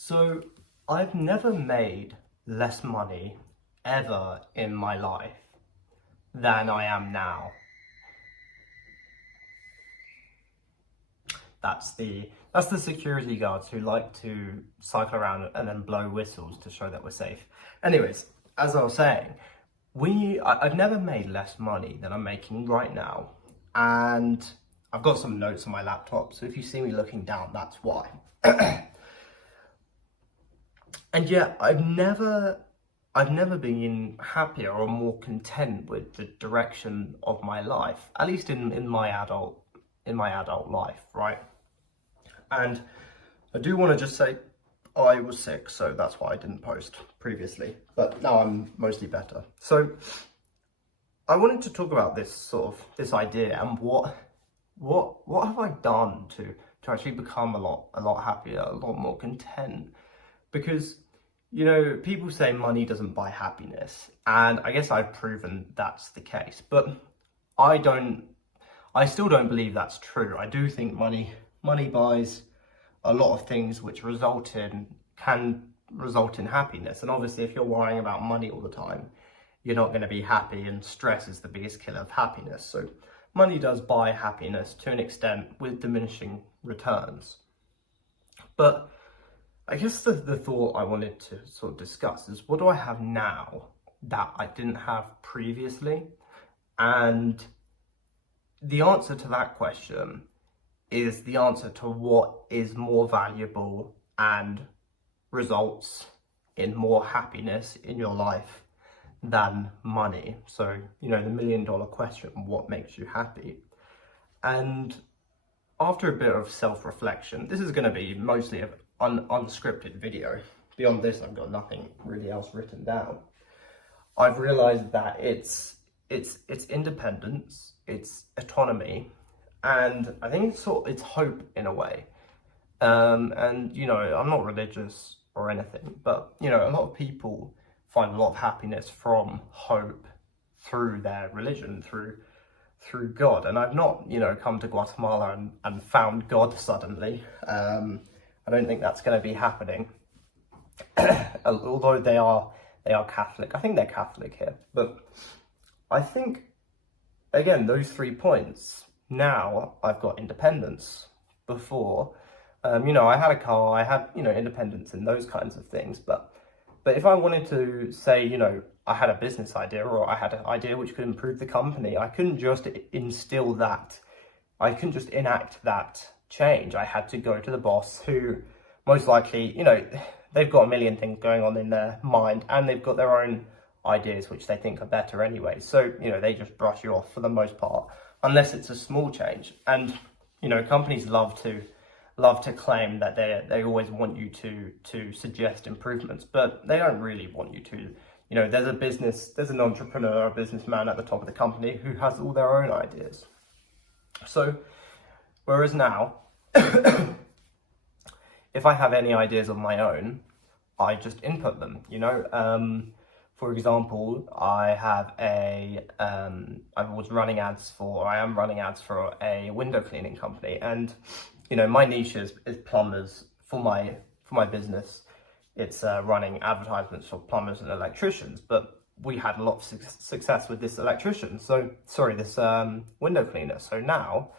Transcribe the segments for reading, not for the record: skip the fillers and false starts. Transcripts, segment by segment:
So I've never made less money ever in my life than I am now. That's the security guards who like to cycle around and then blow whistles to show that we're safe. Anyways, as I was saying, I've never made less money than I'm making right now. And I've got some notes on my laptop, so if you see me looking down, that's why. And yet I've never been happier or more content with the direction of my life, at least in my adult life, right? And I do want to just say I was sick, so that's why I didn't post previously, but now I'm mostly better. So I wanted to talk about this idea and what have I done to actually become a lot happier, a lot more content. Because, you know, people say money doesn't buy happiness, and I guess I've proven that's the case, but I still don't believe that's true. I do think money buys a lot of things which can result in happiness. And obviously if you're worrying about money all the time, you're not going to be happy, and stress is the biggest killer of happiness. So money does buy happiness to an extent with diminishing returns. But I guess the thought I wanted to sort of discuss is, what do I have now that I didn't have previously? And the answer to that question is the answer to what is more valuable and results in more happiness in your life than money. So, you know, the $1 million question, what makes you happy? And after a bit of self-reflection, this is going to be mostly an unscripted video. Beyond this, I've got nothing really else written down. I've realized that it's independence, it's autonomy, and I think it's hope in a way. And you know, I'm not religious or anything, but you know, a lot of people find a lot of happiness from hope through their religion, through God. And I've not, you know, come to Guatemala and found God suddenly. I don't think that's going to be happening. Although they are Catholic. I think they're Catholic here. But I think, again, those 3 points, now I've got independence. Before, you know, I had a car, I had, you know, independence in those kinds of things. But if I wanted to say, you know, I had a business idea, or I had an idea which could improve the company, I couldn't just instill that. I couldn't just enact that change. I had to go to the boss, who most likely, you know, they've got a million things going on in their mind, and they've got their own ideas which they think are better anyway. So, you know, they just brush you off for the most part, unless it's a small change. And, you know, companies love to claim that they always want you to suggest improvements, but they don't really want you to. You know, there's an entrepreneur, a businessman at the top of the company who has all their own ideas. So, whereas now, if I have any ideas of my own, I just input them, you know. For example, I am running ads for a window cleaning company, and you know, my niche is plumbers. For my business, it's running advertisements for plumbers and electricians. But we had a lot of success with this window cleaner. So now,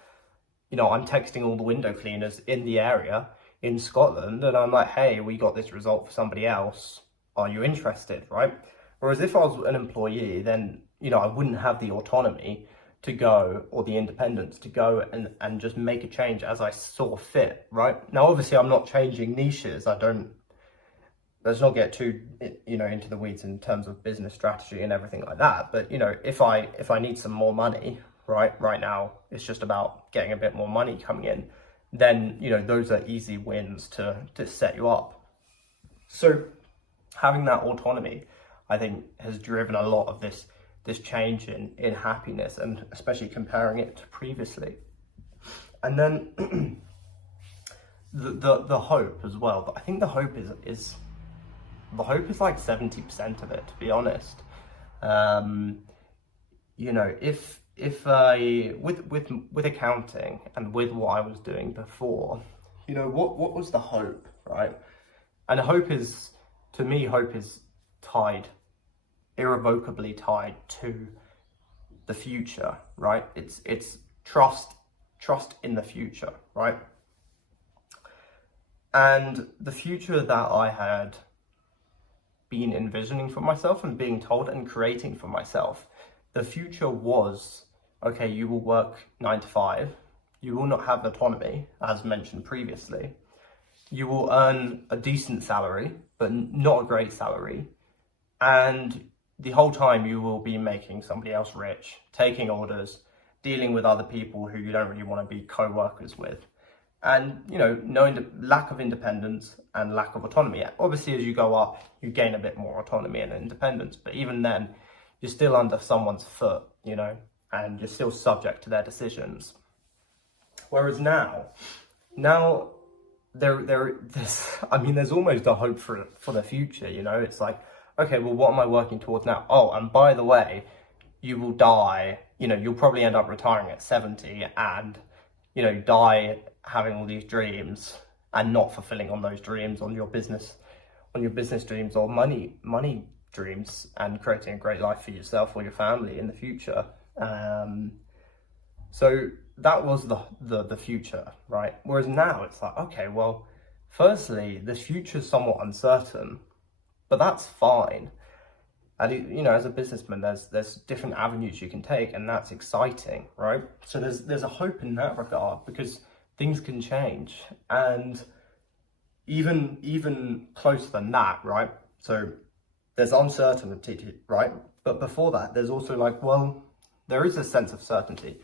you know, I'm texting all the window cleaners in the area in Scotland, and I'm like, hey, we got this result for somebody else. Are you interested, right? Whereas if I was an employee, then, you know, I wouldn't have the autonomy to go, or the independence to go and just make a change as I saw fit, right? Now, obviously, I'm not changing niches. Let's not get too, you know, into the weeds in terms of business strategy and everything like that. But, you know, if I need some more money, right now, it's just about getting a bit more money coming in, then, you know, those are easy wins to set you up. So having that autonomy, I think, has driven a lot of this change in happiness, and especially comparing it to previously. And then the hope as well. But I think the hope is like 70% of it, to be honest. You know, if I with accounting and with what I was doing before, you know, what was the hope, right? And to me, hope is irrevocably tied to the future, right? It's trust in the future, right? And the future that I had been envisioning for myself and being told and creating for myself, the future was, okay, you will work 9 to 5, you will not have autonomy, as mentioned previously, you will earn a decent salary, but not a great salary, and the whole time you will be making somebody else rich, taking orders, dealing with other people who you don't really want to be co-workers with. And, knowing the lack of independence and lack of autonomy. Obviously, as you go up, you gain a bit more autonomy and independence, but even then, you're still under someone's foot, and you're still subject to their decisions. Whereas now there's almost a hope for the future, It's like, okay, well, what am I working towards now? Oh, and by the way, you will die, you'll probably end up retiring at 70 and, die having all these dreams and not fulfilling on those dreams, on your business dreams or money dreams, and creating a great life for yourself or your family in the future. So that was the future, right? Whereas now it's like, okay, well, firstly, the future is somewhat uncertain, but that's fine. And as a businessman, there's different avenues you can take, and that's exciting, right? So there's a hope in that regard, because things can change, and even closer than that, right? So there's uncertainty, right? But before that, there's also like, well, there is a sense of certainty.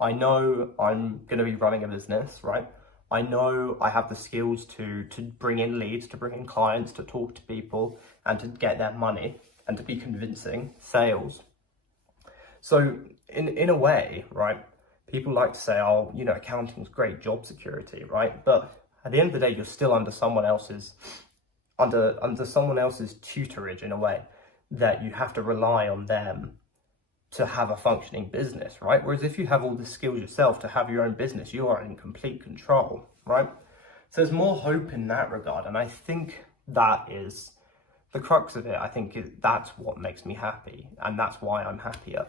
I know I'm going to be running a business, right? I know I have the skills to bring in leads, to bring in clients, to talk to people, and to get their money, and to be convincing sales. So in a way, right, people like to say, oh, accounting's great job security, right? But at the end of the day, you're still under someone else's tutorage, in a way, that you have to rely on them to have a functioning business, right? Whereas if you have all the skills yourself to have your own business, you are in complete control, right? So there's more hope in that regard, and I think that is the crux of it. I think that's what makes me happy, and that's why I'm happier.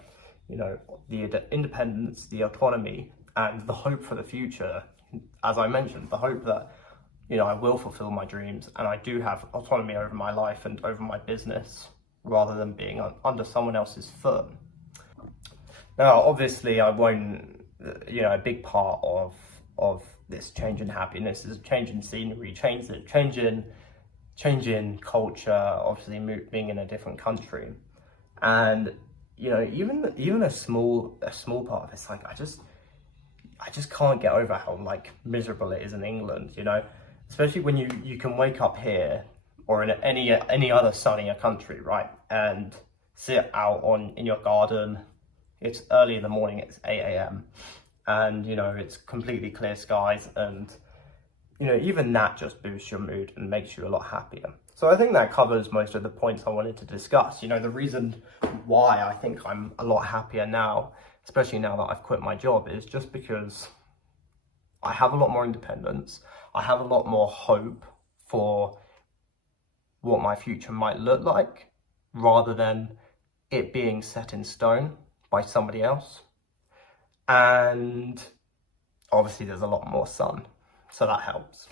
The independence, the autonomy, and the hope for the future. As I mentioned, the hope that, I will fulfill my dreams, and I do have autonomy over my life and over my business, rather than being under someone else's foot. Now, obviously, I won't, a big part of this change in happiness is a change in scenery, change in culture, obviously being in a different country. And, even a small part of it's like, I just can't get over how like miserable it is in England, especially when you can wake up here or in any other sunnier country, right, and sit out in your garden. It's early in the morning, it's 8 a.m. and it's completely clear skies, and even that just boosts your mood and makes you a lot happier. So I think that covers most of the points I wanted to discuss. The reason why I think I'm a lot happier now, especially now that I've quit my job, is just because I have a lot more independence. I have a lot more hope for what my future might look like, rather than it being set in stone by somebody else. And obviously there's a lot more sun, so that helps.